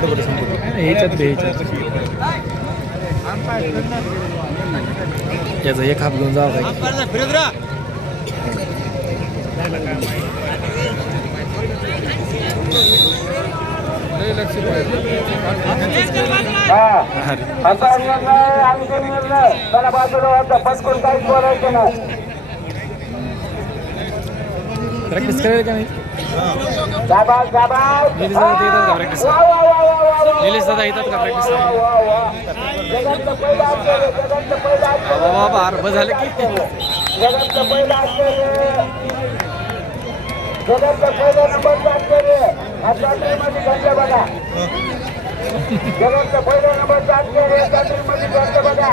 ह्याच्यात याचा एक हात घेऊन जावं काय प्रॅक्टिस करेल का नाही निलेश दादा येतात का वा. निलेश दादा येतात का प्रॅक्टिस आश्चर्य. बाबा अर्भ झालं की. बघा.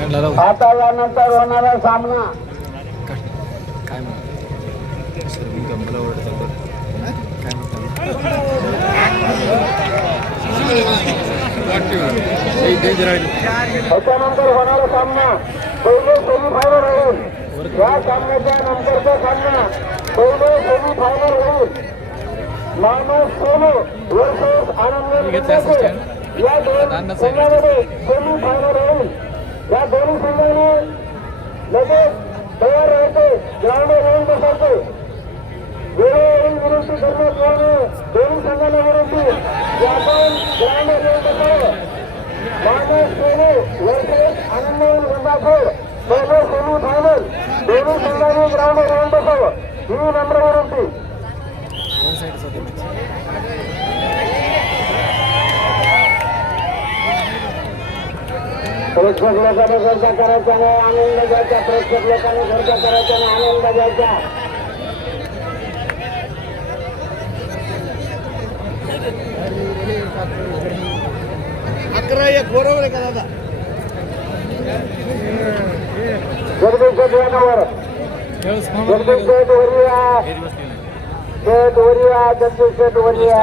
आता यानंतर होणारा सामना. काय त्याच्यानंतर होणारा सामना. पहिले सेमीफायनल होईल. या सामन्याच्या नंतरचा सामना. पहिले सेमीफायनल होईल. माणूस सोनू वर्सेस आनंद? या दोन सेमीफायनल होईल या दोन्ही संघाने लगेच तयार राहायचे ग्राउंड राहून बसायचे वेळोवेळी विनंती करण्यात यावे दोन्ही संघांना विनंती की आपण ग्राउंड राहून बसावं माणूस सोनू वर्सेस आनंदवन गंगापूर पहिले सेमी फायनल दोन्ही संघांनी ग्राउंड राहून बसावं ही नम्र विनंती वन प्रेक्षक लोकांनी खर्च करायचा नाही आनंद घ्यायचा प्रेक्षक लोकांनी खर्च करायचा नाही आनंद घ्यायचा अकरा एक बरोबर आहे का दादा? जगदीश शेठ यादवर खेळच जगदीश शेठ वरिया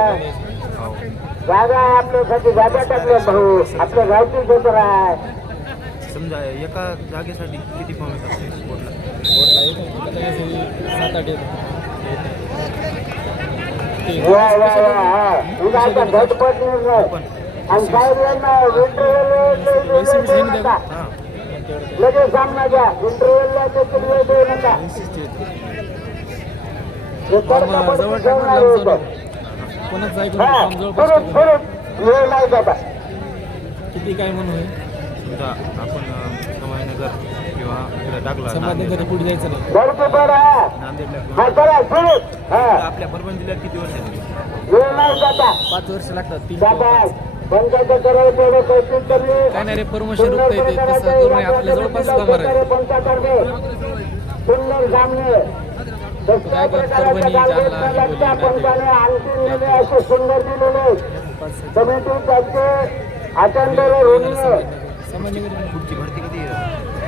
जागा आपल्यासाठी जागा टाकल्या भाऊ. आपल्या गावची क्षेत्र आहे. समजा एका जागेसाठी किती फॉर्म येतात स्पोर्टला सात आठ हा हां हे. कोणाच किती काय म्हणून समजा आपण अं, संभाजीनगर किंवा इकडे टाकला नांदेड पुढे जायचं नाही. नांदेडला आपल्या परभणी जिल्ह्यात किती वर्ष पाच वर्ष लागतात तीन काय नाही रे प्रमोशन रुपये येते तसं करू नये आपल्या जवळपास कामार आहे. काय परभणी, जालना, सुंदर दिलेले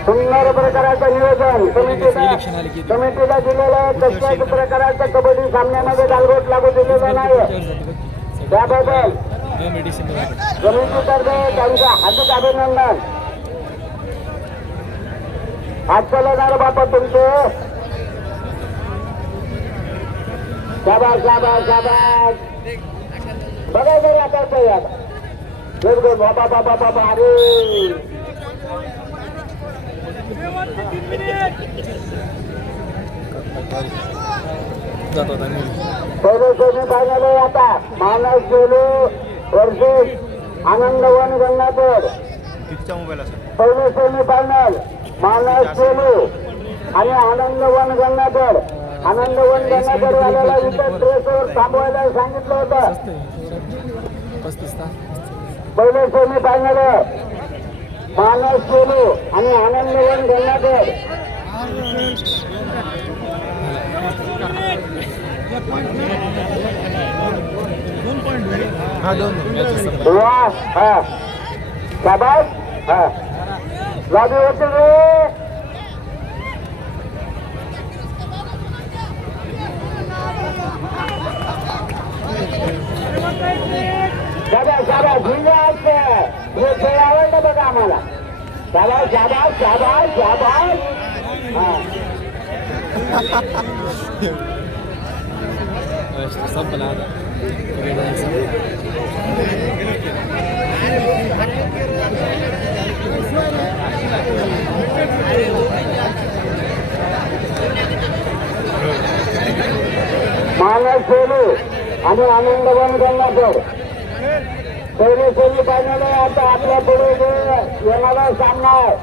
सुंदर प्रकारचं नियोजन. कमिटीला इलेक्शन आले की कमिटीला दिलेलं आहे कसल्याच प्रकारचं कबड्डी सामन्यामध्ये गालबोट लागू दिलेलं नाही त्याबद्दल मेडिसिन कमिटीतर्फे त्यांचं हार्दिक अभिनंदन. हात चलवणार बापा तुमचे. शाबास शाबास शाबास. बघा जरी आता बाबा बाबा बाबा अरे सेमी फायनल आहे आता मानस गेलो वर्षेस गंगापूर मोबाईल असेल पहिले सेमी फायनल मानस गेलो आणि आनंदवन गंगापूर आनंदवन गंगापूर वाल्याला इथं ट्रेसवर थांबवायला सांगितलं होतं पस्तीस तास पहिले सेमी फायनल मानस सोनू आणि आनंदवन गंगापूर दोन पॉईंट हा दोन हा. शाबास हा. होते रे शाबास शाबास झुंजा असते हे खेळ आवडलं बघा आम्हाला. शाबास जाबा जाबा जाबा संपला मानस सेलू आणि आनंदवन गंगाधर. पहिले सेमी फायनल आहे आता आपल्या पुढे येणारा सामना आहे.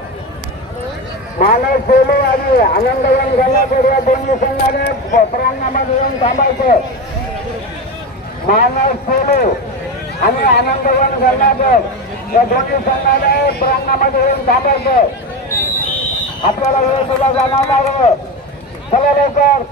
मानस सेलू आणि आनंदवन गंगापूर या दोन्ही संघाने प्रांगणामध्ये येऊन थांबायचं. मानस सेलू आणि आनंदवन गंगापूर या दोन्ही संघाने प्रांगणामध्ये येऊन थांबायचं. आपल्याला वेळ सुद्धा जाणार चला लवकर.